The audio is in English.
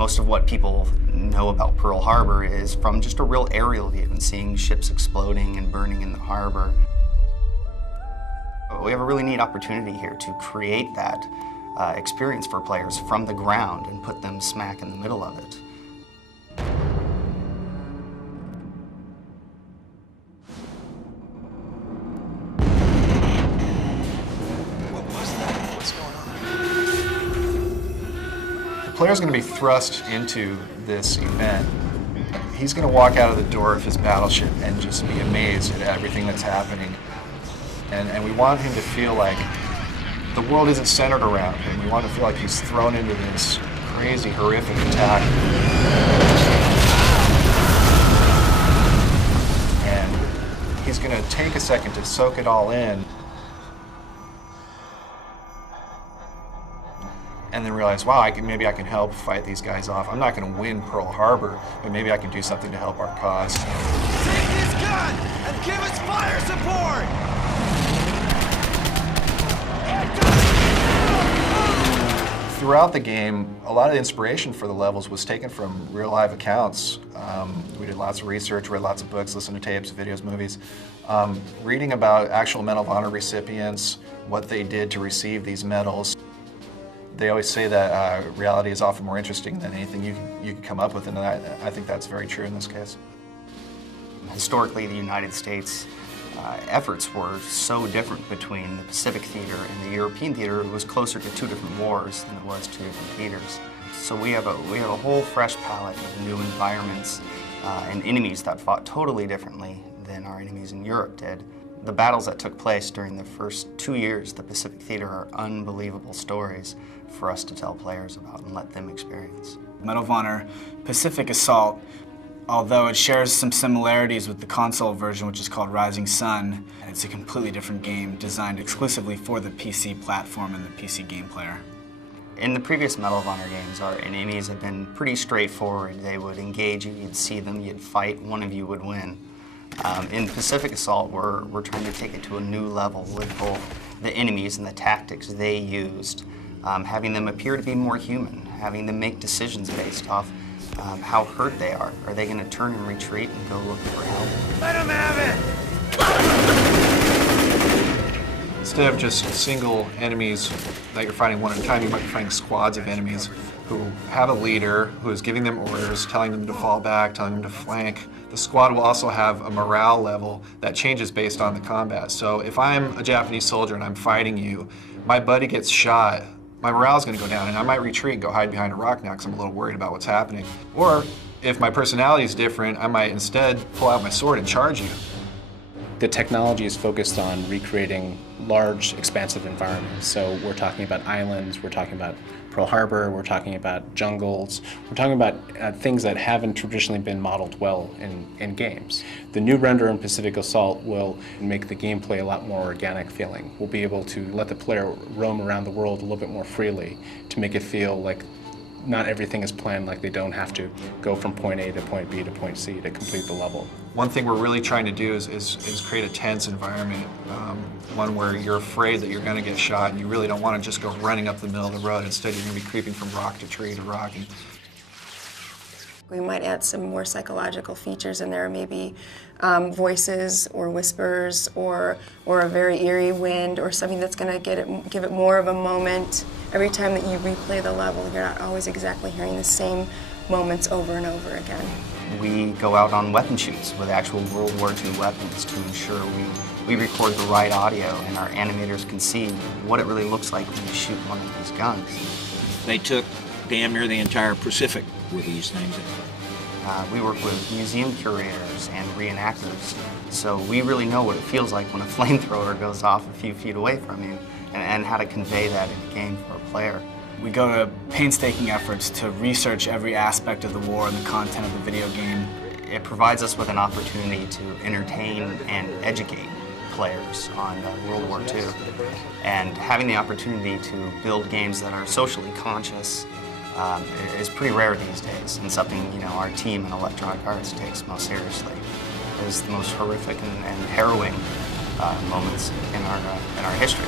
Most of what people know about Pearl Harbor is from just a real aerial view and seeing ships exploding and burning in the harbor. We have a really neat opportunity here to create that experience for players from the ground and put them smack in the middle of it. What was that? What's going on? The player's going to be thrust into this event. He's going to walk out of the door of his battleship and just be amazed at everything that's happening. And we want him to feel like the world isn't centered around him. We want to feel like he's thrown into this crazy, horrific attack. And he's going to take a second to soak it all in. And then realize, wow, maybe I can help fight these guys off. I'm not going to win Pearl Harbor, but maybe I can do something to help our cause. Take his gun and give us fire support! Throughout the game, a lot of the inspiration for the levels was taken from real live accounts. We did lots of research, read lots of books, listened to tapes, videos, movies. Reading about actual Medal of Honor recipients, what they did to receive these medals. They always say that reality is often more interesting than anything you can come up with, and I think that's very true in this case. Historically, the United States efforts were so different between the Pacific theater and the European theater. It was closer to two different wars than it was two different theaters. So we have a whole fresh palette of new environments and enemies that fought totally differently than our enemies in Europe did. The battles that took place during the first 2 years of the Pacific theater are unbelievable stories for us to tell players about and let them experience. Medal of Honor Pacific Assault, although it shares some similarities with the console version, which is called Rising Sun, it's a completely different game designed exclusively for the PC platform and the PC game player. In the previous Medal of Honor games, our enemies have been pretty straightforward. They would engage you, you'd see them, you'd fight, one of you would win. In Pacific Assault, we're trying to take it to a new level with both the enemies and the tactics they used, having them appear to be more human, having them make decisions based off how hurt they are. Are they going to turn and retreat and go look for help? Let him have it! Instead of just single enemies that you're fighting one at a time, you might be fighting squads of enemies who have a leader who is giving them orders, telling them to fall back, telling them to flank. The squad will also have a morale level that changes based on the combat. So if I'm a Japanese soldier and I'm fighting you, my buddy gets shot, my morale is going to go down and I might retreat and go hide behind a rock now because I'm a little worried about what's happening. Or if my personality is different, I might instead pull out my sword and charge you. The technology is focused on recreating large, expansive environments. So we're talking about islands, we're talking about Pearl Harbor, we're talking about jungles, we're talking about things that haven't traditionally been modeled well in games. The new render in Pacific Assault will make the gameplay a lot more organic feeling. We'll be able to let the player roam around the world a little bit more freely to make it feel like not everything is planned, like they don't have to go from point A to point B to point C to complete the level. One thing we're really trying to do is create a tense environment, one where you're afraid that you're going to get shot and you really don't want to just go running up the middle of the road. Instead, you're going to be creeping from rock to tree to rock. We might add some more psychological features in there, maybe voices or whispers or a very eerie wind or something that's going to give it more of a moment. Every time that you replay the level, you're not always exactly hearing the same moments over and over again. We go out on weapon shoots with actual World War II weapons to ensure we record the right audio and our animators can see what it really looks like when you shoot one of these guns. They took damn near the entire Pacific with these things. We work with museum curators and reenactors, so we really know what it feels like when a flamethrower goes off a few feet away from you and how to convey that in a game for a player. We go to painstaking efforts to research every aspect of the war and the content of the video game. It provides us with an opportunity to entertain and educate players on World War II. And having the opportunity to build games that are socially conscious is pretty rare these days, and something our team in Electronic Arts takes most seriously. It is the most horrific and harrowing moments in our history.